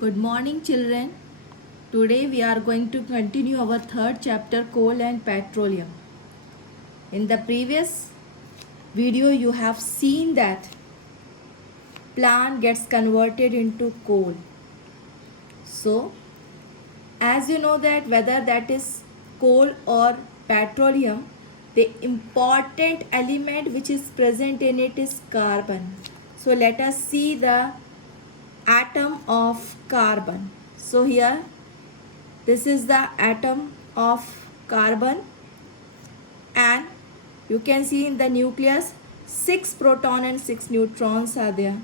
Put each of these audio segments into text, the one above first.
Good morning, children. Today we are going to continue our third chapter, coal and petroleum. In the previous video, you have seen that plant gets converted into coal. So, as you know that whether that is coal or petroleum, the important element which is present in it is carbon. So, let us see the atom of carbon. So, here this is the atom of carbon, and you can see in the nucleus 6 proton and 6 neutrons are there.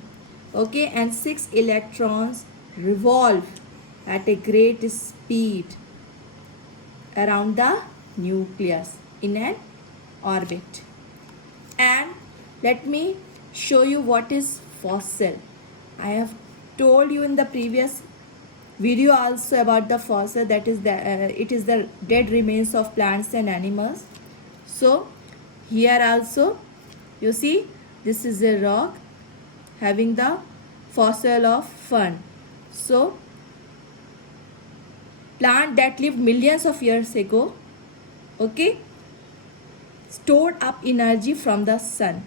Okay, and 6 electrons revolve at a great speed around the nucleus in an orbit. And let me show you what is fossil. I have told you in the previous video also about the fossil, that is it is the dead remains of plants and animals. So here also you see this is a rock having the fossil of fern. So plant that lived millions of years ago, okay, stored up energy from the sun.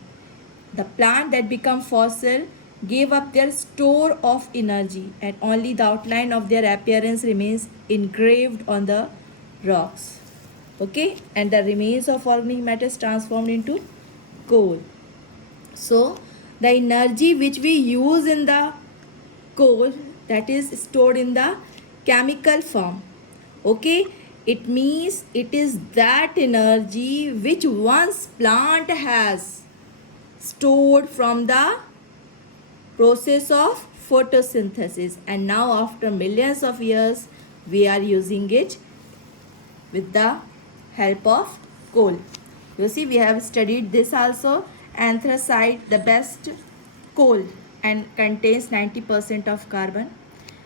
The plant that become fossil gave up their store of energy, and only the outline of their appearance remains engraved on the rocks. Okay, and the remains of organic matter is transformed into coal. So the energy which we use in the coal, that is stored in the chemical form. Okay, it means it is that energy which once plant has stored from the process of photosynthesis, and now after millions of years we are using it with the help of coal. You see, we have studied this also. Anthracite, the best coal, and contains 90% of carbon.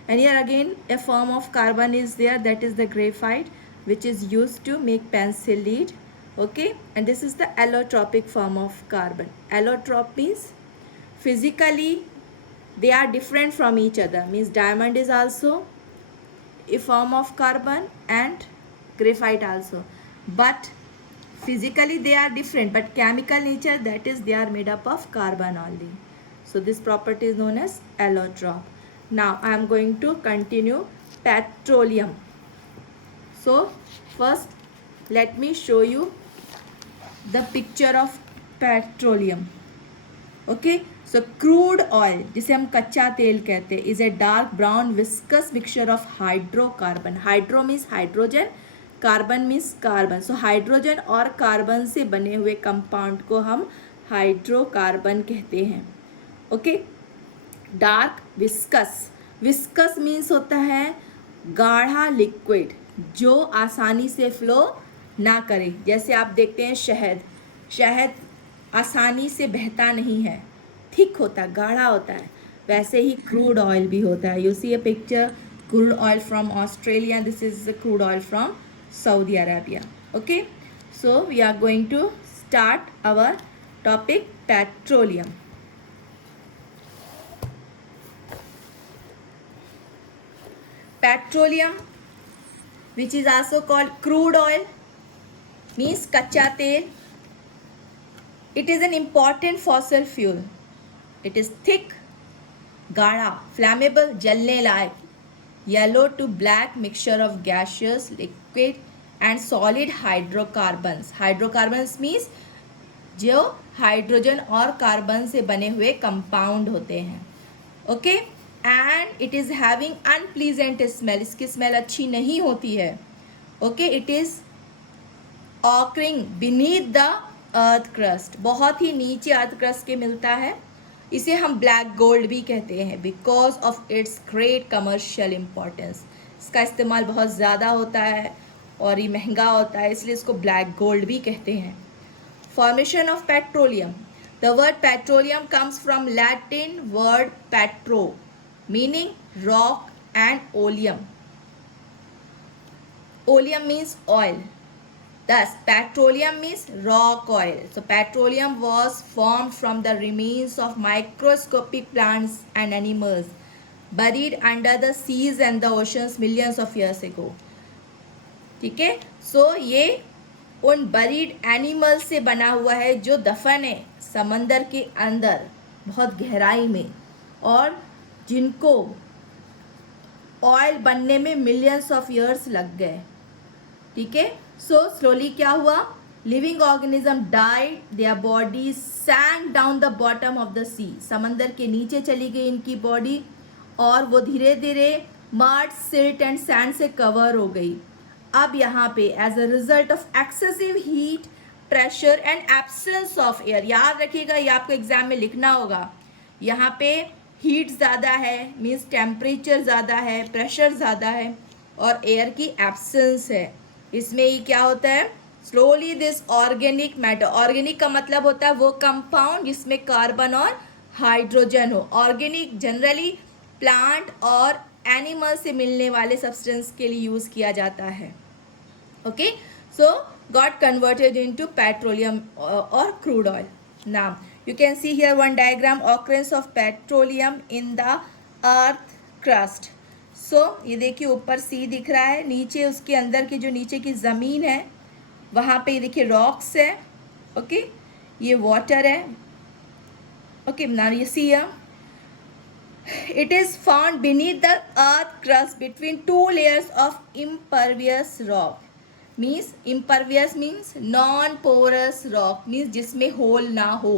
And here again a form of carbon is there, that is the graphite, which is used to make pencil lead. Okay, and this is the allotropic form of carbon. Allotrop means physically they are different from each other, means diamond is also a form of carbon and graphite also, but physically they are different, but chemical nature, that is they are made up of carbon only. So this property is known as allotrop. Now I am going to continue petroleum. So first let me show you the picture of petroleum. Okay, so crude oil, जिसे हम कच्चा तेल कहते हैं, is a dark brown viscous mixture of hydrocarbon. Hydro means hydrogen, carbon means carbon. So hydrogen और carbon से बने हुए कंपाउंड को हम हाइड्रोकार्बन कहते हैं. Okay, dark viscous. Viscous means होता है गाढ़ा लिक्विड जो आसानी से फ्लो ना करे. जैसे आप देखते हैं शहद, शहद आसानी से बहता नहीं है, थिक होता है, गाढ़ा होता है. वैसे ही क्रूड ऑयल भी होता है. You see a picture crude oil from Australia. This is the crude oil from Saudi Arabia. Okay, so we are going to start our topic petroleum. Petroleum, which is also called crude oil, means kacha tel. It is an important fossil fuel. It is thick, gaढ़ा, flammable, जलने लायक, yellow to black mixture of gaseous, liquid and solid hydrocarbons. Hydrocarbons means जो hydrogen और carbon से बने हुए compound होते हैं. Okay, and it is having unpleasant smell. इसकी smell अच्छी नहीं होती है. Okay, it is occurring beneath the earth crust. बहुत ही नीचे अर्थ क्रस्ट के मिलता है. इसे हम ब्लैक गोल्ड भी कहते हैं because of its great commercial importance. इसका इस्तेमाल बहुत ज़्यादा होता है और ये महंगा होता है, इसलिए इसको ब्लैक गोल्ड भी कहते हैं. Formation of petroleum. The word petroleum comes from Latin word petro meaning rock and oleum. Oleum means oil. Thus, petroleum means rock oil. So, petroleum was formed from the remains of microscopic plants and animals. buried under the seas and the oceans millions of years ago. ठीक है, सो ये उन buried animal से बना हुआ है जो दफन है समंदर के अंदर बहुत गहराई में, और जिनको ऑयल बनने में मिलियंस ऑफ ईयर्स लग गए. ठीक है, सो स्लोली क्या हुआ, living organism died, their body sank down the bottom of the sea, समंदर के नीचे चली गई इनकी बॉडी और वो धीरे धीरे मड, सिल्ट एंड सैंड से कवर हो गई. अब यहाँ पे as a result of excessive heat, pressure and absence of air, याद रखिएगा ये आपको एग्जाम में लिखना होगा, यहाँ पे हीट ज़्यादा है मीन्स टेम्परेचर ज़्यादा है, प्रेशर ज़्यादा है और एयर की एब्सेंस है. इसमें ही क्या होता है, slowly this organic matter, organic का मतलब होता है वो कंपाउंड जिसमें कार्बन और हाइड्रोजन हो. ऑर्गेनिक जनरली प्लांट और एनिमल से मिलने वाले सब्सटेंस के लिए यूज़ किया जाता है. Okay, so got converted into petroleum और crude oil. Now you can see here one diagram, occurrence of petroleum in the earth crust. so ये देखिए ऊपर सी दिख रहा है, नीचे उसके अंदर की जो नीचे की ज़मीन है वहाँ पे ये देखिए रॉक्स है. ओके, ये वाटर है. Okay, now you see here it is found beneath the earth crust between two layers of impervious rock. means impervious means non porous rock, means जिसमें होल ना हो,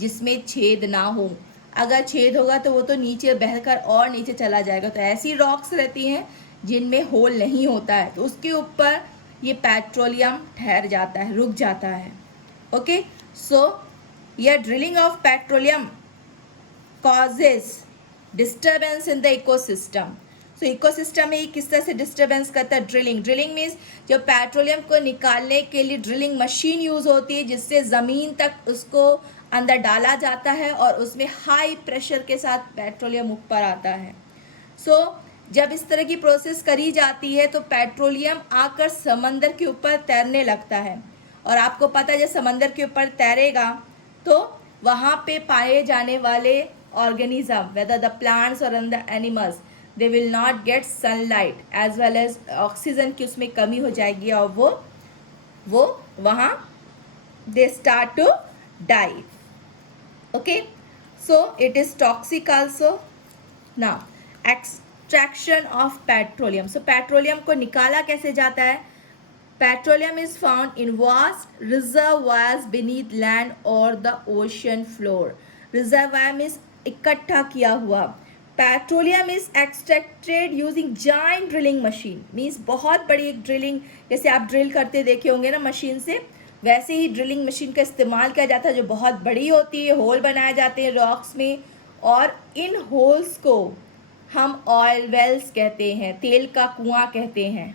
जिसमें छेद ना हो. अगर छेद होगा तो वो तो नीचे बहकर और नीचे चला जाएगा. तो ऐसी रॉक्स रहती हैं जिनमें होल नहीं होता है, तो उसके ऊपर ये पेट्रोलियम ठहर जाता है, रुक जाता है. ओके, सो ये drilling of petroleum causes disturbance in the ecosystem. So ecosystem में किस तरह से डिस्टर्बेंस करता है, ड्रिलिंग मीन्स जब पेट्रोलियम को निकालने के लिए ड्रिलिंग मशीन यूज़ होती है जिससे ज़मीन तक उसको अंदर डाला जाता है और उसमें हाई प्रेशर के साथ पेट्रोलियम ऊपर आता है. सो जब इस तरह की प्रोसेस करी जाती है तो पेट्रोलियम आकर समंदर के ऊपर तैरने लगता है. और आपको पता है जब समंदर के ऊपर तैरेगा तो वहाँ पे पाए जाने वाले ऑर्गेनिज्म, वेदर द प्लांट्स और the animals, they will not get sunlight as well as oxygen की उसमें कमी हो जाएगी और वो वहाँ they start to die. Okay, so it is toxic also. Now extraction of petroleum. So petroleum को निकाला कैसे जाता है, petroleum is found in vast reservoirs beneath land और the ocean floor. Reservoir means इकट्ठा किया हुआ. Petroleum is extracted using giant drilling machine, means बहुत बड़ी एक ड्रिलिंग, जैसे आप ड्रिल करते देखे होंगे ना मशीन से, वैसे ही ड्रिलिंग मशीन का इस्तेमाल किया जाता है जो बहुत बड़ी होती है. होल बनाए जाते हैं रॉक्स में और इन होल्स को हम ऑयल वेल्स कहते हैं, तेल का कुआं कहते हैं.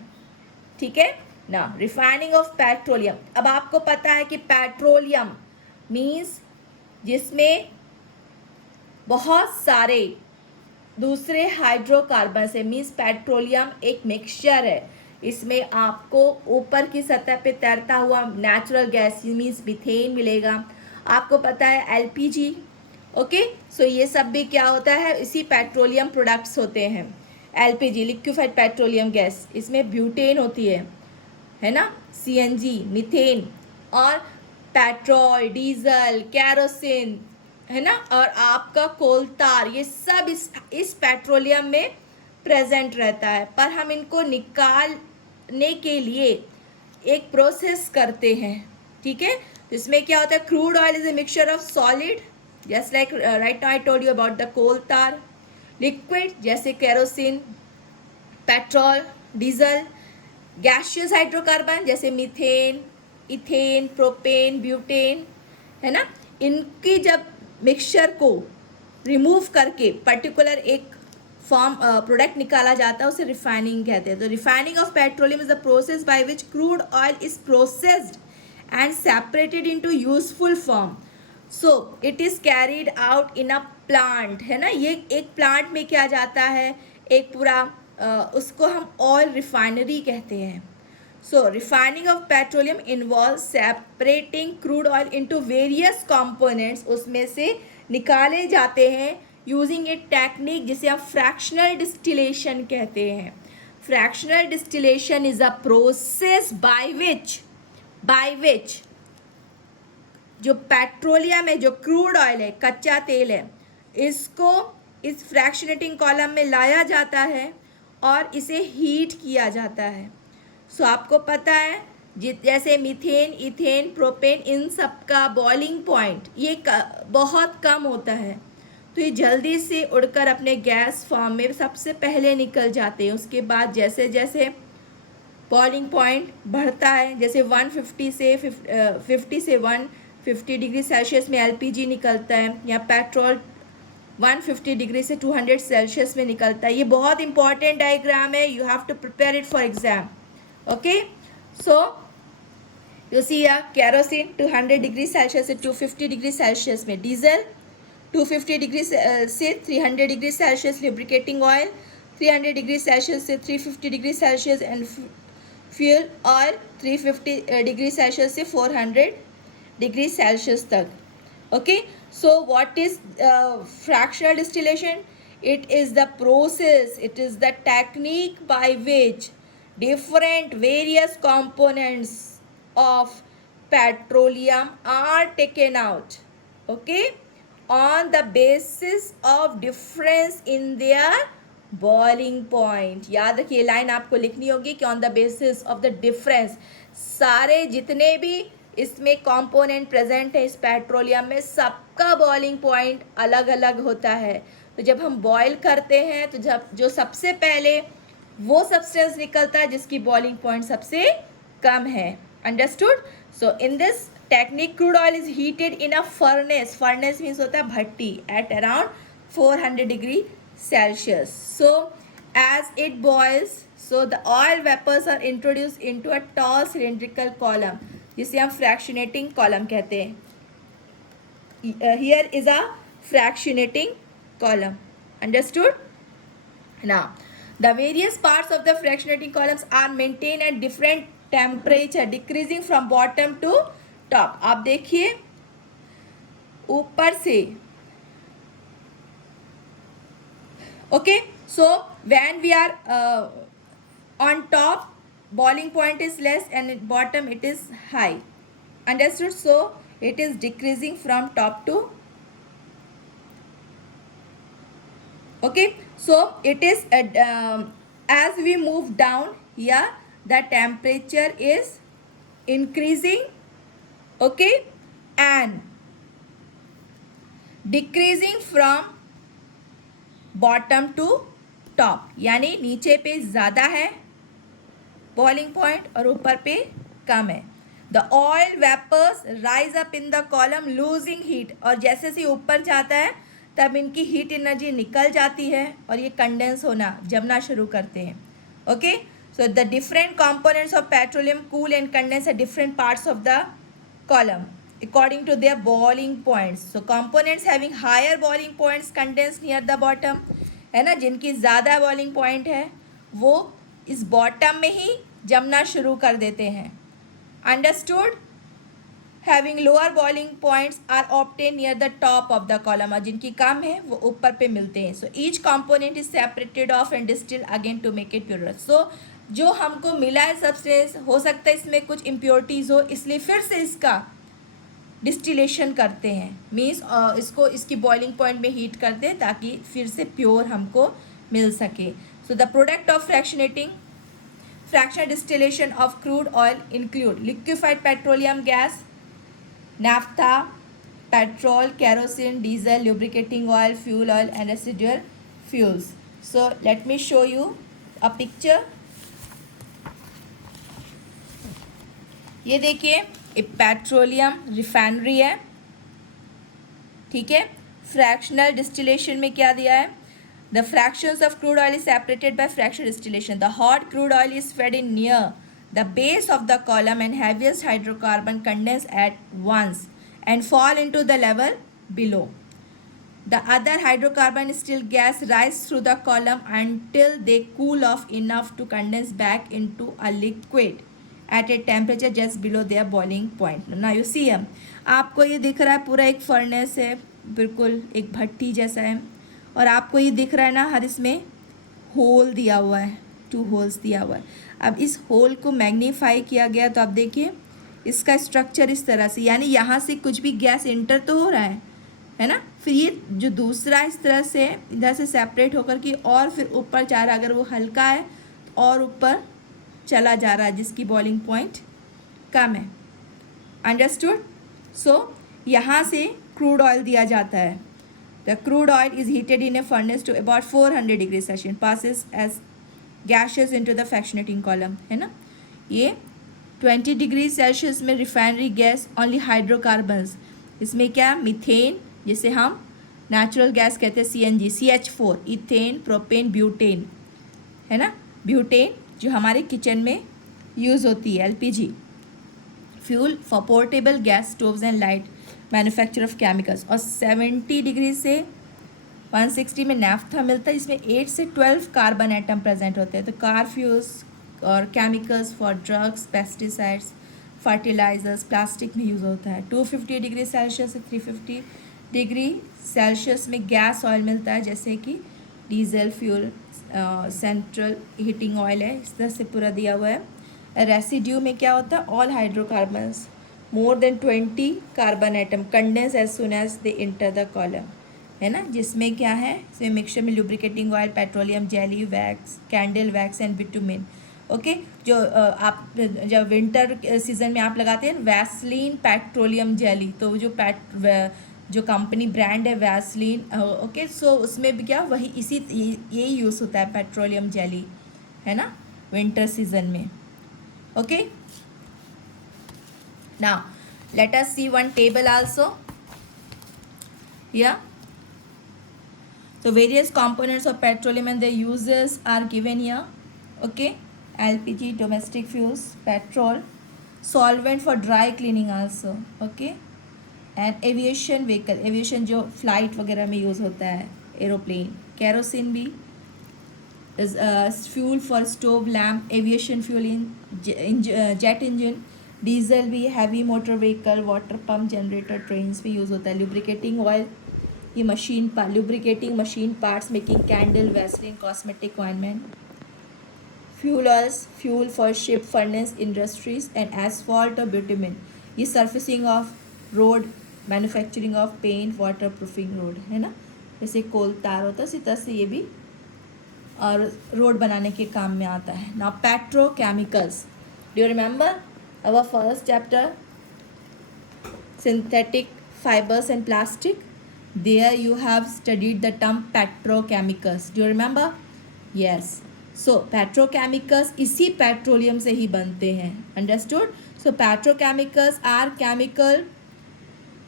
ठीक है ना, रिफाइनिंग ऑफ पेट्रोलियम. अब आपको पता है कि पेट्रोलियम मीन्स जिसमें बहुत सारे दूसरे हाइड्रोकार्बन से, मीन्स पेट्रोलियम एक मिक्सचर है. इसमें आपको ऊपर की सतह पे तैरता हुआ नेचुरल गैस मीन्स मीथेन मिलेगा. आपको पता है एलपीजी. ओके, सो ये सब भी क्या होता है, इसी पेट्रोलियम प्रोडक्ट्स होते हैं. एलपीजी लिक्विफाइड पेट्रोलियम गैस, इसमें ब्यूटेन होती है ना, सीएनजी, मीथेन और पेट्रोल, डीजल, कैरोसिन है ना, और आपका कोलतार, ये सब इस पेट्रोलियम में प्रेजेंट रहता है. पर हम इनको निकालने के लिए एक प्रोसेस करते हैं. ठीक है, तो इसमें क्या होता है, crude oil is a mixture of solid just like right I told you about the coal tar, liquid जैसे kerosene, petrol, diesel, gaseous hydrocarbon जैसे मीथेन, इथेन, प्रोपेन, ब्यूटेन, है ना. इनकी जब मिक्सचर को रिमूव करके पर्टिकुलर एक फॉर्म प्रोडक्ट निकाला जाता है, उसे रिफाइनिंग कहते हैं. तो refining of petroleum is the process by which crude oil is processed and separated into useful form. So it is carried out in a plant, है ना. ये एक प्लांट में किया जाता है, एक पूरा उसको हम ऑयल रिफाइनरी कहते हैं. So refining of petroleum involve separating crude oil into various components, उसमें से निकाले जाते हैं यूजिंग ए टेक्निक जिसे हम फ्रैक्शनल डिस्टिलेशन कहते हैं. Fractional distillation is a process by which जो पेट्रोलियम है, जो क्रूड ऑयल है, कच्चा तेल है, इसको इस फ्रैक्शनेटिंग कॉलम में लाया जाता है और इसे हीट किया जाता है. सो आपको पता है जैसे मीथेन, इथेन, प्रोपेन, इन सब का बॉइलिंग पॉइंट ये बहुत कम होता है, तो ये जल्दी से उड़कर अपने गैस फॉर्म में सबसे पहले निकल जाते हैं. उसके बाद जैसे जैसे बॉइलिंग पॉइंट बढ़ता है, जैसे 150 से 50 से 150 डिग्री सेल्सियस में एलपीजी निकलता है, या पेट्रोल 150 डिग्री से 200 सेल्सियस में निकलता है. ये बहुत इंपॉर्टेंट डायग्राम है, you have to prepare it for exam. Okay, so you see kerosene 200 degree Celsius से 250 डिग्री सेल्सियस में, डीजल 250 डिग्री से 300 degree Celsius, lubricating oil 300 degree Celsius से 350 degree Celsius, and fuel oil 350 degree Celsius से 400 degree Celsius तक. Okay, so what is fractional distillation? It is the process, it is the technique by which different various components of petroleum are taken out, okay, on the basis of difference in their boiling point. याद रखिए, line आपको लिखनी होगी कि on the basis of the difference, सारे जितने भी इसमें कंपोनेंट प्रेजेंट है इस पेट्रोलियम में, सबका बॉइलिंग पॉइंट अलग अलग होता है. तो जब हम बॉयल करते हैं तो जब जो सबसे पहले वो सब्सटेंस निकलता है जिसकी बॉइलिंग पॉइंट सबसे कम है. Understood? So in this technique crude oil is heated in a furnace. Furnace means होता है भट्टी, at around 400 degree Celsius. So as it boils, so the oil vapours are introduce into a tall cylindrical column, जिसे हम fractionating column कहते हैं. Here is a fractionating column. Understood? Now the various parts of the fractionating columns are maintain at different temperature, decreasing from bottom to top. आप देखिए ऊपर से. Okay, so when we are on top, boiling point is less, and at bottom it is high. Understood? So it is decreasing from top to, okay, so it is as we move down here, the temperature is increasing, okay, and decreasing from bottom to top. यानी नीचे पे ज़्यादा है boiling point और ऊपर पे कम है. The oil vapours rise up in the column losing heat, और जैसे जैसे ऊपर जाता है तब इनकी हीट एनर्जी निकल जाती है और ये कंडेंस होना, जमना शुरू करते हैं. Okay, so the different components of petroleum cool and condense at different parts of the column according to their boiling points. So components having higher boiling points condense near the bottom, है ना, जिनकी ज़्यादा boiling point है वो इस bottom में ही जमना शुरू कर देते हैं. Understood? Having lower boiling points are obtain near the top of the column, और जिनकी कम है वो ऊपर पे मिलते हैं. So each component is separated off and distil again to make it pure. So जो हमको मिला है सब्सटेंस, हो सकता है इसमें कुछ इम्प्योरिटीज़ हो, इसलिए फिर से इसका डिस्टिलेशन करते हैं. मीन्स इसको इसकी बॉइलिंग पॉइंट में हीट कर दें ताकि फिर से प्योर हमको मिल सके. So the product of fractional distillation of crude oil include liquefied petroleum gas, naphtha, petrol, kerosene, diesel, lubricating oil, fuel oil, and residual fuels. So let me show you a picture. ये देखिए एक petroleum refinery है, ठीक है. Fractional distillation में क्या दिया है? The fractions of crude oil is separated by fractional distillation. The hot crude oil is fed in near the base of the column, and heaviest hydrocarbon condense at once and fall into the level below. The other hydrocarbon still gas rise through the column until they cool off enough to condense back into a liquid at a temperature just below their boiling point. Now you see आपको ये दिख रहा है पूरा एक furnace है, बिल्कुल एक भट्टी जैसा है. और आपको ये दिख रहा है ना, हर इसमें होल दिया हुआ है, 2 होल्स दिया हुआ है। अब इस होल को मैग्नीफाई किया गया तो आप देखिए इसका स्ट्रक्चर इस तरह से, यानी यहाँ से कुछ भी गैस इंटर तो हो रहा है ना। फिर ये जो दूसरा इस तरह से इधर से सेपरेट होकर के और फिर ऊपर जा रहा है, अगर वो हल्का है तो और ऊपर चला जा रहा है जिसकी बॉइलिंग पॉइंट कम है। अंडरस्टूड? सो यहाँ से क्रूड ऑयल दिया जाता है। The crude oil is heated in a furnace to about 400 degree Celsius, passes as gases into the fractionating column, है ना। ये 20 डिग्री सेल्सियस में रिफाइनरी गैस ओनली हाइड्रोकार्बन्स, इसमें क्या, मीथेन जिसे हम नेचुरल गैस कहते हैं, CNG, CH4, ethane, propane, butane, है ना। ब्यूटेन जो हमारे किचन में यूज़ होती है, LPG, fuel for portable gas stoves and light manufacture of chemicals. और 70 डिग्री से 160 में नैफ्था मिलता है, इसमें 8 से 12 कार्बन एटम प्रेजेंट होते हैं। तो कार फ्यूल्स और chemicals for drugs, pesticides, fertilisers, plastic में यूज़ होता है। 250 डिग्री सेल्सियस से 350 डिग्री सेल्सियस में गैस ऑयल मिलता है, जैसे कि diesel fuel, central heating oil है, इस तरह से पूरा दिया हुआ है। रेसिड्यू में क्या होता है, all hydrocarbons more than 20 carbon atom condense as soon as they enter the column, है ना। जिसमें क्या है, इसमें मिक्सचर में lubricating oil, petroleum jelly, wax, candle wax and bitumen. Okay, जो आप जब विंटर सीजन में आप लगाते हैं वैसलीन पेट्रोलियम जेली, तो जो कंपनी ब्रांड है वैसलीन, ओके, सो उसमें भी क्या, वही यही यूज़ होता है पेट्रोलियम जेली, है ना, विंटर सीजन में। Okay, now let us see one table also here. So various components of petroleum and their uses are given here. Okay, LPG, domestic fuels, petrol, solvent for dry cleaning also. Okay, and aviation vehicle, aviation जो flight वगैरह में use होता है, aeroplane, kerosene भी is fuel for stove, lamp, aviation fuel in jet engine, diesel भी, heavy motor vehicle, water pump, generator, trains भी use होता है। लुब्रिकेटिंग ऑयल, ये machine lubricating machine parts, making candle, vaseline, cosmetic ointment. Fuel oils, fuel for ship, furnace, industries and asphalt और bitumen, ये surfacing of road, manufacturing of paint, waterproofing road, है ना। जैसे कोल तार होता है, इसी तरह से ये भी और रोड बनाने के काम में आता है। Now petrochemicals, do you remember our first chapter, synthetic fibers and plastic? There you have studied the term petrochemicals. Do you remember? Yes. So petrochemicals इसी पेट्रोलियम से ही बनते हैं. Understood? So petrochemicals are chemical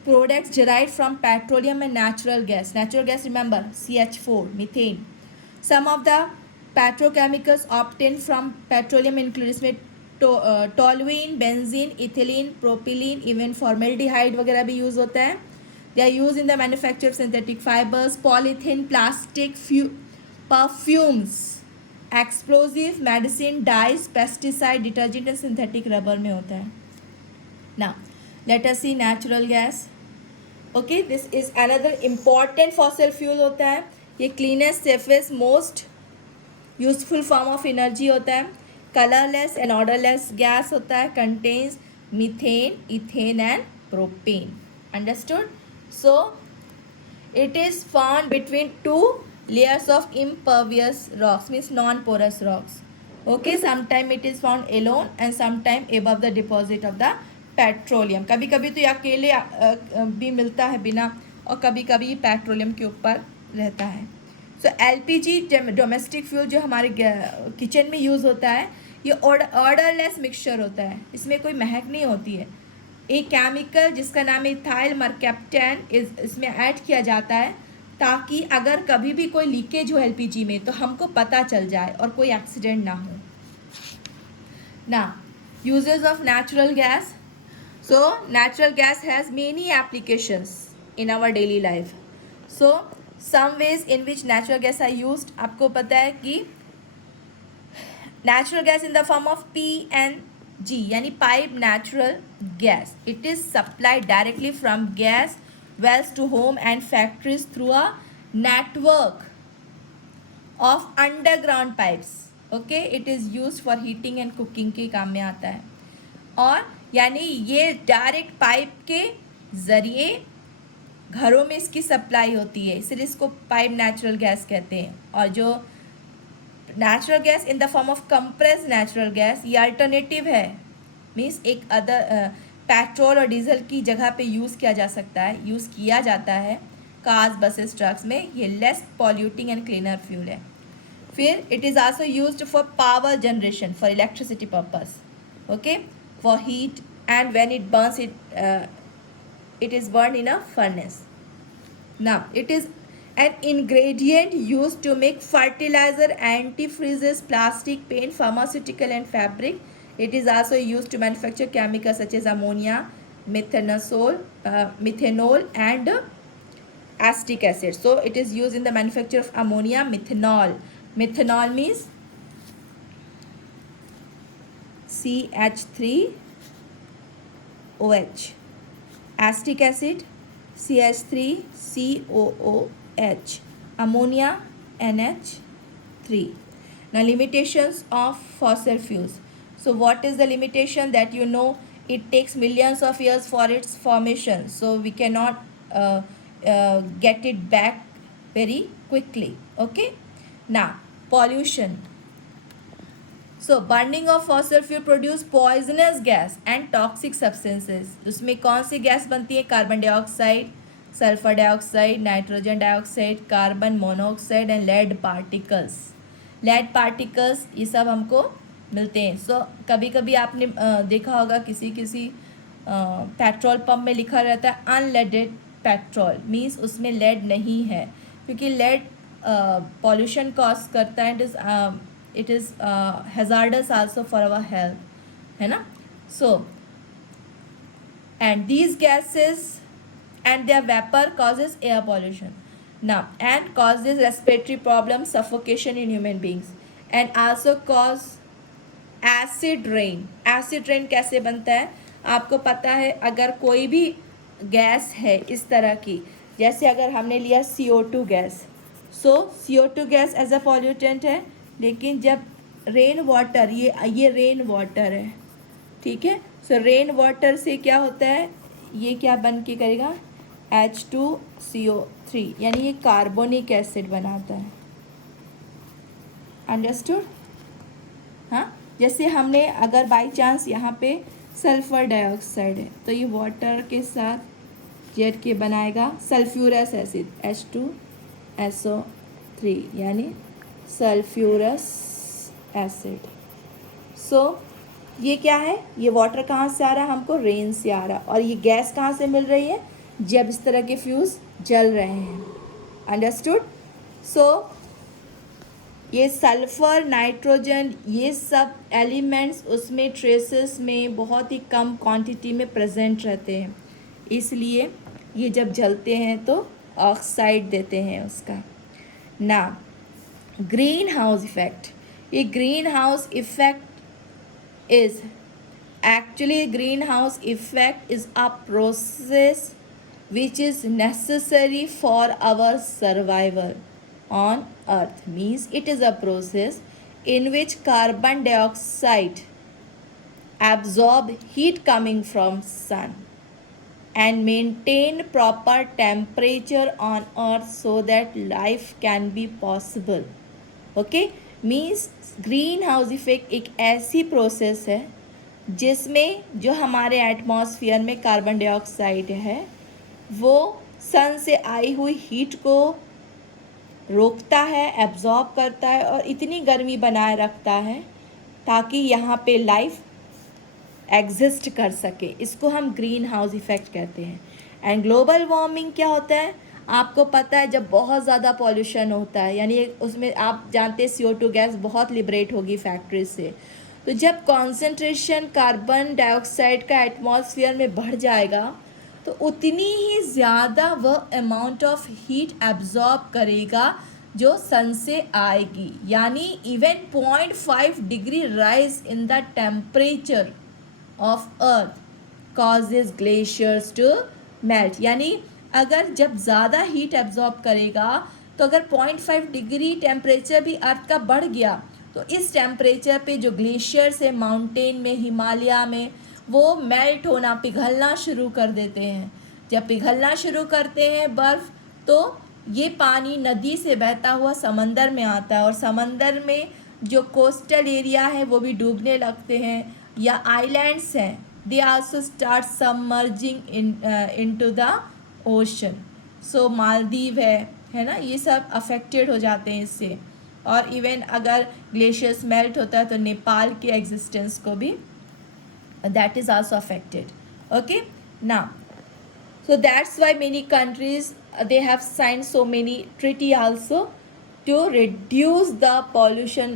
products derived from petroleum and natural gas. Natural gas, remember, CH4, methane. Some of the petrochemicals obtained from petroleum include इसमें toluene, benzene, ethylene, propylene, even formaldehyde वगैरह भी use होता है। They are use in the manufacture of synthetic fibres, polythene, plastic, perfumes, explosive, medicine, dyes, pesticide, detergent and synthetic rubber में होता है। Now let us see natural gas. Okay, this is another important fossil fuel होता है। ये cleanest, safest, most useful form of energy होता है। Colourless and odourless gas होता है, contains methane, ethane and propane. Understood? So it is found between 2 layers of impervious rocks, means non-porous rocks. Okay, sometime it is found alone and sometime above the deposit of the petroleum. कभी कभी तो ये अकेले भी मिलता है बिना, और कभी कभी पेट्रोलियम के ऊपर रहता है। सो LPG डोमेस्टिक फ्यूल जो हमारे किचन में यूज़ होता है, ये ऑर्डरलेस मिक्सचर होता है, इसमें कोई महक नहीं होती है। एक केमिकल जिसका नाम है इथाइल मरकैप्टन इसमें ऐड किया जाता है, ताकि अगर कभी भी कोई लीकेज हो LPG में तो हमको पता चल जाए और कोई एक्सीडेंट ना हो। ना uses of natural gas. So natural gas has many applications in our daily life. So some ways in which natural gas are used, आपको पता है कि natural gas in the form of PNG यानी pipe natural gas, it is supplied directly from gas wells to home and factories through a network of underground pipes. Okay, it is use for heating and cooking के काम में आता है. और यानी ये direct pipe के ज़रिए घरों में इसकी सप्लाई होती है, इसलिए इसको पाइप नेचुरल गैस कहते हैं. और जो natural gas in the form of compressed natural gas, ये अल्टरनेटिव है. मीन्स एक अदर पेट्रोल और डीजल की जगह पे यूज़ किया जा सकता है, यूज़ किया जाता है कार्स, बसेस, ट्रक्स में. ये less polluting and cleaner fuel है. फिर it is also used for power generation, for electricity purpose. Okay, for heat, and when it Burns it is burned in a furnace. Now it is an ingredient used to make fertilizer, antifreezes, plastic, paint, pharmaceutical and fabric. It is also used to manufacture chemicals such as ammonia, methanol and acetic acid. So it is used in the manufacture of ammonia, methanol. Methanol means CH3OH. Acetic acid, CH3COOH. Ammonia, NH3. Now limitations of fossil fuels. So what is the limitation? That you know, it takes millions of years for its formation, so we cannot get it back very quickly. Okay, now pollution. So burning of fossil fuel produce poisonous gas and toxic substances. उसमें कौन सी gas बनती है? Carbon dioxide, sulphur dioxide, nitrogen dioxide, carbon monoxide and lead particles. Lead particles ये सब हमको मिलते हैं. सो कभी कभी आपने देखा होगा किसी पेट्रोल पंप में लिखा रहता है अनलेडेड पेट्रोल, मीन्स उसमें लेड नहीं है, क्योंकि लेड पॉल्यूशन कॉज करता है. It is hazardous also for our health, है ना. So and these gases and their vapor causes air pollution now and causes respiratory problems, suffocation in human beings, and also cause acid rain. Acid rain कैसे बनता है? आपको पता है, अगर कोई भी गैस है इस तरह की, जैसे अगर हमने लिया CO2 gas, so CO2 gas as a pollutant है, लेकिन जब रेन वाटर, ये रेन वाटर है, ठीक है. सो रेन वाटर से क्या होता है? ये क्या बन के करेगा? H2CO3, यानी ये कार्बोनिक एसिड बनाता है. अंडरस्टूड? हाँ, जैसे हमने अगर बाई चांस यहाँ पे सल्फर डाइऑक्साइड है, तो ये वाटर के साथ जेड के बनाएगा सल्फ्यूरस एसिड H2SO3, यानी सल्फ्यूरस एसिड. सो ये क्या है? ये वाटर कहाँ से आ रहा है? हमको रेन से आ रहा है. और ये गैस कहाँ से मिल रही है? जब इस तरह के फ्यूज़ जल रहे हैं. अंडरस्टूड? सो ये सल्फ़र, नाइट्रोजन, ये सब एलिमेंट्स उसमें ट्रेसेस में बहुत ही कम क्वांटिटी में प्रेजेंट रहते हैं, इसलिए ये जब जलते हैं तो ऑक्साइड देते हैं उसका. ना ग्रीन हाउस इफेक्ट. ये green house effect is actually a process which is necessary for our survival on earth. Means it is a process in which carbon dioxide absorb heat coming from sun and maintain proper temperature on earth so that life can be possible. Okay, means green house effect एक ऐसी process है जिसमें जो हमारे atmosphere में carbon dioxide है वो सन से आई हुई हीट को रोकता है, एब्जॉर्ब करता है और इतनी गर्मी बनाए रखता है ताकि यहाँ पे लाइफ एग्जिस्ट कर सके. इसको हम ग्रीन हाउस इफेक्ट कहते हैं. एंड ग्लोबल वार्मिंग क्या होता है? आपको पता है, जब बहुत ज़्यादा पॉल्यूशन होता है, यानी उसमें आप जानते हैं CO2 गैस बहुत लिबरेट होगी फैक्ट्री से, तो जब कॉन्सेंट्रेशन कार्बन डाइऑक्साइड का एटमॉस्फेयर में बढ़ जाएगा तो उतनी ही ज़्यादा वह अमाउंट ऑफ हीट एब्जॉर्ब करेगा जो सन से आएगी. यानी even 0.5 degree rise in the temperature of earth causes glaciers to melt. यानी अगर जब ज़्यादा हीट एब्जॉर्ब करेगा तो अगर 0.5 डिग्री टेम्परेचर भी अर्थ का बढ़ गया तो इस टेम्परेचर पे जो ग्लेशियर्स है माउंटेन में, हिमालय में, वो मेल्ट होना, पिघलना शुरू कर देते हैं। जब पिघलना शुरू करते हैं बर्फ़, तो ये पानी नदी से बहता हुआ समंदर में आता है और समंदर में जो कोस्टल एरिया है वो भी डूबने लगते हैं, या आइलैंड्स हैं, they also start submerging into the ocean. So Maldives है ना, ये सब अफेक्टेड हो जाते हैं इससे। और इवन अगर ग्लेशियर्स मेल्ट होता है तो नेपाल के एग्जिस्टेंस को भी that is also affected. Okay, now so that's why many countries they have signed so many treaty also to reduce the pollution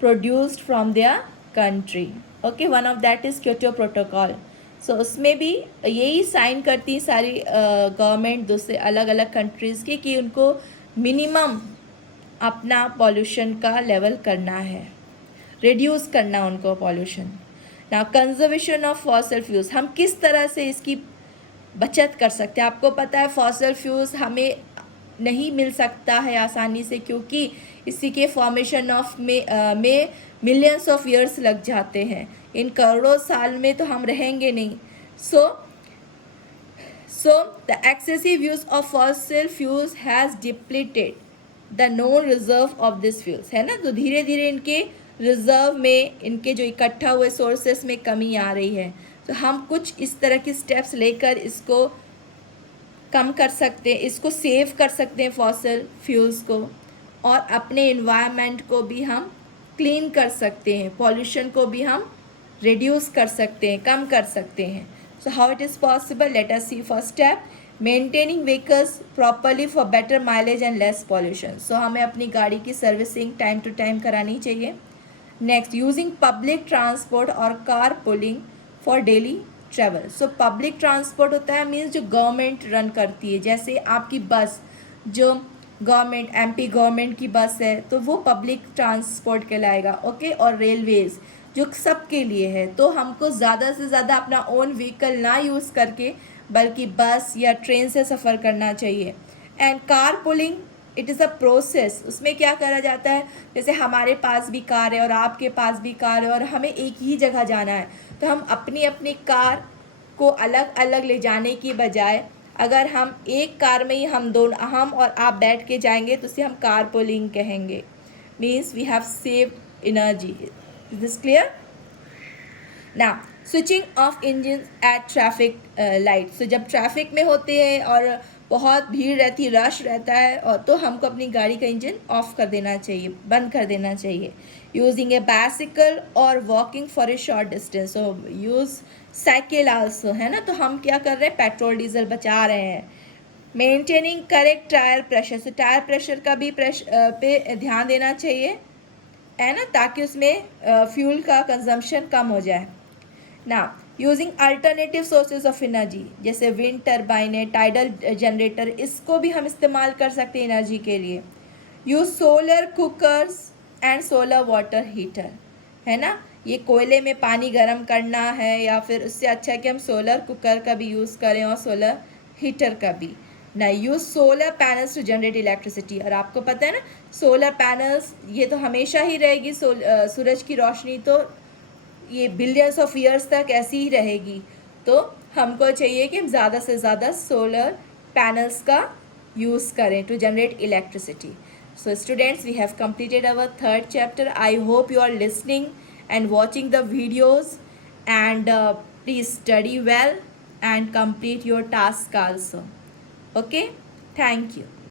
produced from their country. Okay, one of that is Kyoto Protocol. So उसमें भी यही sign करती सारी government दूसरे अलग अलग countries की कि उनको मिनिमम अपना पॉल्यूशन का लेवल करना है, रिड्यूस करना उनको पॉल्यूशन। ना कंजर्वेशन ऑफ फॉसिल फ्यूल्स, हम किस तरह से इसकी बचत कर सकते हैं। आपको पता है फॉसिल फ्यूल्स हमें नहीं मिल सकता है आसानी से, क्योंकि इसी के फॉर्मेशन ऑफ में मिलियंस ऑफ ईयर्स लग जाते हैं। इन करोड़ों साल में तो हम रहेंगे नहीं। So the excessive use of fossil fuels has depleted the known reserve of this fuels, है ना। तो धीरे धीरे इनके रिजर्व में, इनके जो इकट्ठा हुए सोर्सेस में कमी आ रही है। तो हम कुछ इस तरह के स्टेप्स लेकर इसको कम कर सकते हैं, इसको सेव कर सकते हैं फॉसिल फ्यूल्स को, और अपने इन्वायरमेंट को भी हम क्लीन कर सकते हैं, पॉल्यूशन को भी हम रिड्यूस कर सकते हैं, कम कर सकते हैं। So how it is possible, let us see. First step, maintaining vehicles properly for better mileage and less pollution. So हमें अपनी गाड़ी की सर्विसिंग टाइम टू टाइम करानी चाहिए। नेक्स्ट, यूजिंग पब्लिक ट्रांसपोर्ट और car pulling for daily travel. So public transport होता है means जो गवर्नमेंट रन करती है, जैसे आपकी बस जो गवर्नमेंट, एमपी गवर्नमेंट की बस है तो वो पब्लिक ट्रांसपोर्ट कहलाएगा। ओके, और रेलवेज़ जो सबके लिए है। तो हमको ज़्यादा से ज़्यादा अपना ओन व्हीकल ना यूज़ करके बल्कि बस या ट्रेन से सफ़र करना चाहिए। And car pulling, it is a process. उसमें क्या करा जाता है, जैसे हमारे पास भी कार है और आपके पास भी कार है और हमें एक ही जगह जाना है, तो हम अपनी अपनी कार को अलग अलग ले जाने की बजाय अगर हम एक कार में ही हम और आप बैठ के जाएंगे तो उसे हम कार पुलिंग कहेंगे। Means we have saved energy. Is this clear? Now switching off engine at traffic light. So जब ट्रैफिक में होते हैं और बहुत भीड़ रहती, रश रहता है, और तो हमको अपनी गाड़ी का इंजन ऑफ कर देना चाहिए, बंद कर देना चाहिए। यूजिंग ए बाइसिकल और walking for a short distance. So use cycle also, है ना। तो हम क्या कर रहे हैं, पेट्रोल डीजल बचा रहे हैं। Maintaining correct tyre pressure. So tyre pressure का भी पे ध्यान देना चाहिए, है ना, ताकि उसमें फ्यूल का कंजम्पशन कम हो जाए। ना using alternative sources of energy, जैसे विंड टर्बाइन है, टाइडल जनरेटर, इसको भी हम इस्तेमाल कर सकते हैं एनर्जी के लिए। Use solar cookers and solar water heater, है ना। ये कोयले में पानी गर्म करना है या फिर उससे अच्छा है कि हम सोलर कुकर का भी यूज़ करें और सोलर हीटर का भी। ना use solar panels to generate electricity. और आपको पता है ना, सोलर पैनल्स ये तो हमेशा ही रहेगी, सूरज की रोशनी तो ये बिलियंस ऑफ ईयर्स तक ऐसी ही रहेगी। तो हमको चाहिए कि हम ज़्यादा से ज़्यादा सोलर पैनल्स का यूज़ करें to generate electricity. So students, we have completed our third chapter. I hope you are listening and watching the videos, and please study well and complete your task also. Okay, thank you.